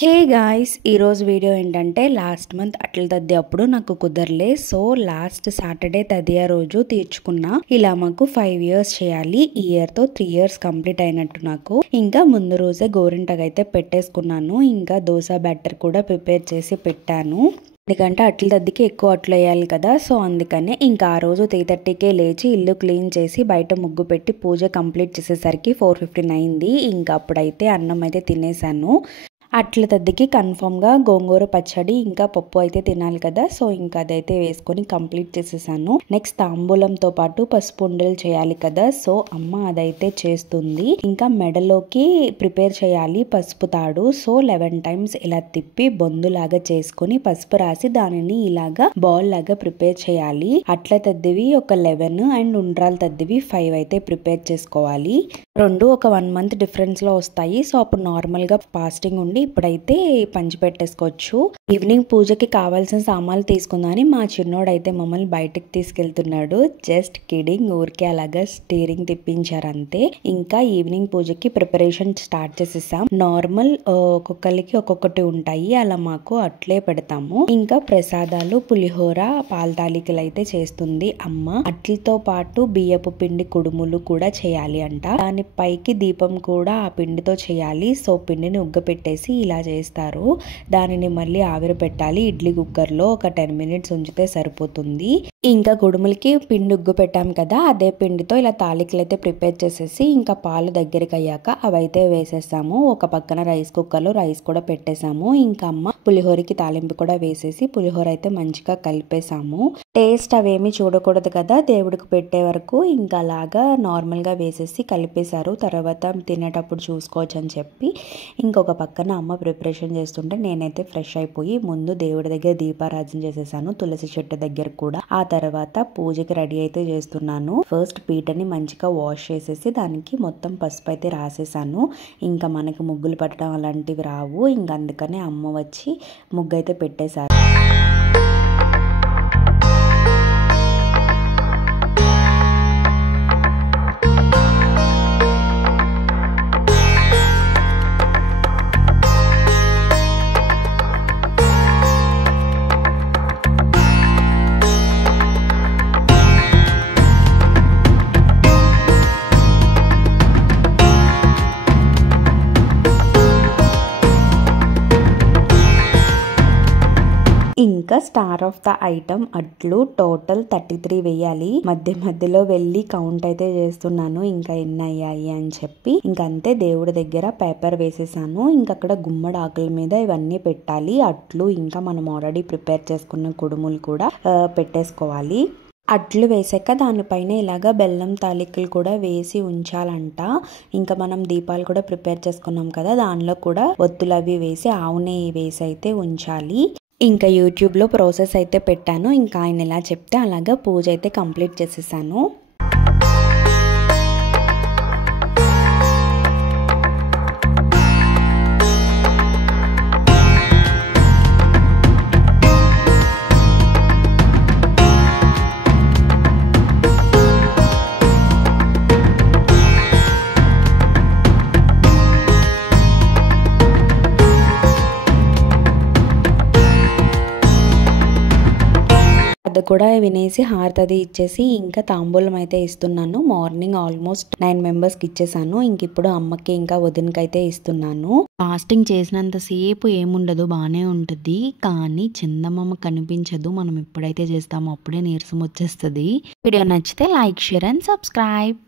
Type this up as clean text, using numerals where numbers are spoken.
Hey guys, ఈరోజు video ఏంటంటే last month అట్ల తద్ది అప్పుడు నాకు కుదరలే. సో లాస్ట్ సాటర్డే తదియా రోజు తీర్చుకున్నా. ఇలా మాకు 5 years చేయాలి. ఈ ఇయర్తో 3 years కంప్లీట్ అయినట్టు నాకు. ఇంకా ముందు రోజే గోరింటకు అయితే పెట్టేసుకున్నాను. ఇంకా దోశ బ్యాటర్ కూడా ప్రిపేర్ చేసి పెట్టాను. ఎందుకంటే అట్ల తద్దికి ఎక్కువ అట్లు వేయాలి కదా. సో అందుకనే ఇంకా ఆ రోజు 3:30కే లేచి ఇల్లు క్లీన్ చేసి బయట ముగ్గు పెట్టి పూజ కంప్లీట్ చేసేసరికి 4:15 అయింది. ఇంకా అప్పుడైతే అన్నం అయితే తినేసాను. అట్ల తద్దికి కన్ఫామ్గా గోంగూర పచ్చడి ఇంకా పప్పు అయితే తినాలి కదా. సో ఇంకా అదైతే వేసుకొని కంప్లీట్ చేసేసాను. నెక్స్ట్ తాంబూలంతో పాటు పసుపు ఉండలు చేయాలి కదా. సో అమ్మ అదైతే చేస్తుంది. ఇంకా మెడలోకి ప్రిపేర్ చేయాలి పసుపు తాడు. సో 11 times ఇలా తిప్పి బొందులాగా చేసుకొని పసుపు రాసి దానిని ఇలాగా బాల్ లాగా ప్రిపేర్ చేయాలి. అట్ల తద్దివి ఒక 11 అండ్ ఉండ్రాల తద్దివి 5 అయితే ప్రిపేర్ చేసుకోవాలి. రెండు ఒక 1 month డిఫరెన్స్ లో వస్తాయి. సో అప్పుడు నార్మల్ గా ఫాస్టింగ్ ఉండి ఇప్పుడైతే పంచి పెట్టేసుకోవచ్చు. ఈవినింగ్ పూజకి కావాల్సిన సామాన్లు తీసుకుందామని మా చిన్నోడైతే మమ్మల్ని బయటకు తీసుకెళ్తున్నాడు. జస్ట్ కిడింగ్, ఊరికే అలాగా స్టీరింగ్ తిప్పించారు అంతే. ఇంకా ఈవినింగ్ పూజకి ప్రిపరేషన్ స్టార్ట్ చేసేసాం. నార్మల్ ఒక్కొక్కరికి ఒక్కొక్కటి ఉంటాయి, అలా మాకు అట్లే పెడతాము. ఇంకా ప్రసాదాలు పులిహోర పాల తాలికలు అయితే చేస్తుంది అమ్మ. అట్లతో పాటు బియ్యపు పిండి కుడుములు కూడా చేయాలి అంట. దాని పైకి దీపం కూడా ఆ పిండితో చేయాలి. సో పిండిని ఉగ్గపెట్టేసి ఇలా చేస్తారు. దానిని మళ్ళీ ఆవిరి పెట్టాలి. ఇడ్లీ కుక్కర్లో ఒక 10 minutes ఉంచితే సరిపోతుంది. ఇంకా కుడుములకి పిండి ఉగ్గు పెట్టాం కదా, అదే పిండితో ఇలా తాలికలు అయితే ప్రిపేర్ చేసేసి ఇంకా పాలు దగ్గరికి అయ్యాక అవైతే వేసేసాము. ఒక పక్కన రైస్ కుక్కర్లో రైస్ కూడా పెట్టేసాము. ఇంకా అమ్మ పులిహోరకి తాలింపు కూడా వేసేసి పులిహోర అయితే మంచిగా కలిపేసాము. టేస్ట్ అవేమి చూడకూడదు కదా దేవుడికి పెట్టే వరకు. ఇంకా అలాగా నార్మల్ గా వేసేసి కలిపేశారు. తర్వాత తినేటప్పుడు చూసుకోవచ్చు అని చెప్పి ఇంకొక పక్కన అమ్మ ప్రిపరేషన్ చేస్తుంటే నేనైతే ఫ్రెష్ అయిపోయి ముందు దేవుడి దగ్గర దీపారాధన చేసేసాను, తులసి చెట్టు దగ్గర కూడా. ఆ తర్వాత పూజకి రెడీ అయితే చేస్తున్నాను. ఫస్ట్ పీటని మంచిగా వాష్ చేసేసి దానికి మొత్తం పసుపు అయితే రాసేసాను. ఇంకా మనకి ముగ్గులు పట్టడం అలాంటివి రావు. ఇంకా అందుకనే అమ్మ వచ్చి ముగ్గు అయితే పెట్టేశారు. ఇంకా స్టార్ ఆఫ్ ద ఐటమ్ అట్లు టోటల్ 33 వేయాలి. మధ్య మధ్యలో వెళ్ళి కౌంట్ అయితే చేస్తున్నాను ఇంకా ఎన్ని అయ్యాయి అని చెప్పి. ఇంకంతే దేవుడి దగ్గర పేపర్ వేసేసాను. ఇంకా అక్కడ గుమ్మడి ఆకుల మీద ఇవన్నీ పెట్టాలి. అట్లు ఇంకా మనం ఆల్రెడీ ప్రిపేర్ చేసుకున్న కుడుములు కూడా పెట్టేసుకోవాలి. అట్లు వేసాక దానిపైన ఇలాగా బెల్లం తాలికలు కూడా వేసి ఉంచాలంట. ఇంకా మనం దీపాలు కూడా ప్రిపేర్ చేసుకున్నాం కదా, దానిలో కూడా ఒత్తులు అవి వేసి ఆవు నెయ్యి వేసి అయితే ఉంచాలి. ఇంకా యూట్యూబ్లో ప్రాసెస్ అయితే పెట్టాను. ఇంకా ఆయన ఎలా చెప్తే అలాగా పూజ అయితే కంప్లీట్ చేసేసాను. అది కూడా వినేసి హారతి ఇచ్చేసి ఇంకా తాంబూలం అయితే ఇస్తున్నాను. మార్నింగ్ ఆల్మోస్ట్ 9 members కి ఇచ్చేసాను. ఇంక ఇప్పుడు అమ్మకి ఇంకా వదినకి అయితే ఇస్తున్నాను. ఫాస్టింగ్ చేసినంత సేపు ఏముండదు, బానే ఉంటుంది. కానీ చందమామ కనిపించదు. మనం ఎప్పుడైతే చేస్తామో అప్పుడే నీరసం వచ్చేస్తుంది. వీడియో నచ్చితే లైక్, షేర్ అండ్ సబ్స్క్రైబ్.